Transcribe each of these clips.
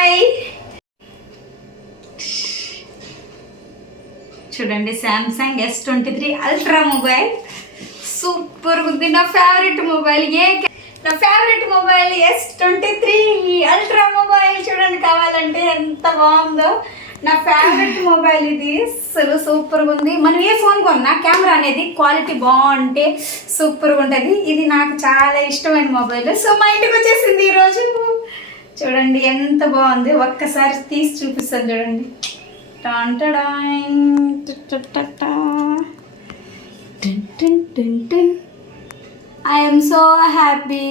Bye. చూడండి Samsung S twenty three ultra mobile super ఉంది. నా ఫేవరెట్ మొబైల్ ఏ నా favourite mobile S twenty three ultra mobile చూడండి కావాలంటే ఎంత బాగుందో. నా ఫేవరెట్ మొబైల్ ఇది. అసలు సూపర్గా ఉంది. మనం ఏ ఫోన్ కొన్నా కెమెరా అనేది క్వాలిటీ బాగుంటే సూపర్గా ఉంటుంది. ఇది నాకు చాలా ఇష్టమైన మొబైల్ సో మా ఇంటికి వచ్చేసింది ఈరోజు చూడండి ఎంత బాగుంది. ఒక్కసారి తీసి చూపిస్తాను చూడండి. I'm so happy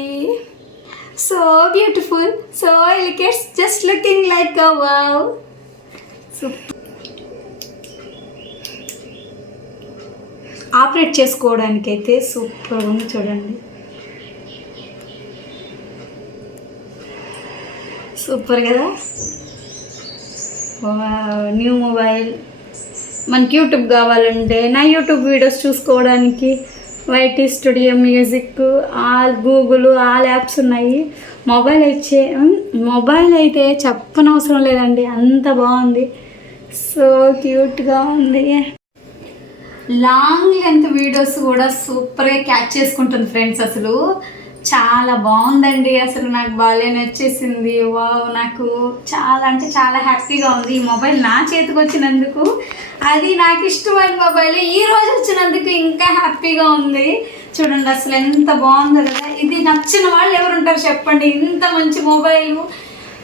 so beautiful so I just looking like a wow so operate చేసుకోవడానికి అయితే సూపర్ ఉంది చూడండి. సూపర్ కదా? New mobile. మనకి యూట్యూబ్ కావాలంటే నా యూట్యూబ్ వీడియోస్ చూసుకోవడానికి YT studio music all Google all apps ఉన్నాయి. మొబైల్ అయితే మొబైల్ అయితే చెప్పనవసరం లేదండి. అంత బాగుంది. సో క్యూట్గా ఉంది. లాంగ్ లెంత్ వీడియోస్ కూడా సూపర్గా క్యాచ్ చేసుకుంటుంది ఫ్రెండ్స్ అసలు. చాలా బాగుందండి. అసలు నాకు బాగాలే నచ్చేసింది. వావ్ నాకు చాలా అంటే చాలా హ్యాపీగా ఉంది ఈ మొబైల్ నా చేతికి వచ్చినందుకు. అది నాకు ఇష్టమైన మొబైల్. ఈ రోజు వచ్చినందుకు ఇంకా హ్యాపీగా ఉంది. చూడండి అసలు ఎంత బాగుందో కదా. ఇది నచ్చిన వాళ్ళు ఎవరు ఉంటారు చెప్పండి. ఇంత మంచి మొబైల్.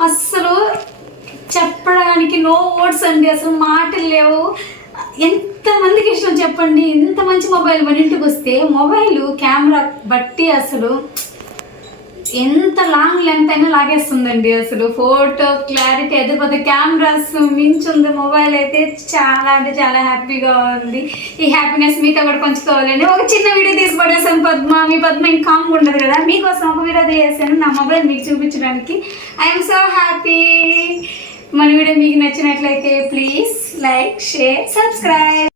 అస్సలు చెప్పడానికి నో వర్డ్స్ అండి. అసలు మాటలు లేవు. ఎంత మందికి ఇష్టం చెప్పండి. ఇంత మంచి మొబైల్ మన ఇంటికి వస్తే మొబైల్ కెమెరా బట్టి అసలు ఎంత లాంగ్ లెంత్ అయినా లాగేస్తుందండి అసలు. ఫోటో క్లారిటీ ఎదిరిపోతే కెమెరాస్ మించుంది మొబైల్ అయితే చాలా అంటే చాలా హ్యాపీగా ఉంది. ఈ హ్యాపీనెస్ మీతో కూడా పంచుకోవాలండి. ఒక చిన్న వీడియో తీసి పడేసాను పద్మ మీ పద్మ ఇంకా ఉండదు కదా. మీకోసం ఒక వీడియో చేశాను. నా మొబైల్ మీకు చూపించడానికి. ఐఎమ్ సో హ్యాపీ మన వీడియో మీకు నచ్చినట్లయితే ప్లీజ్ లైక్ షేర్ సబ్స్క్రైబ్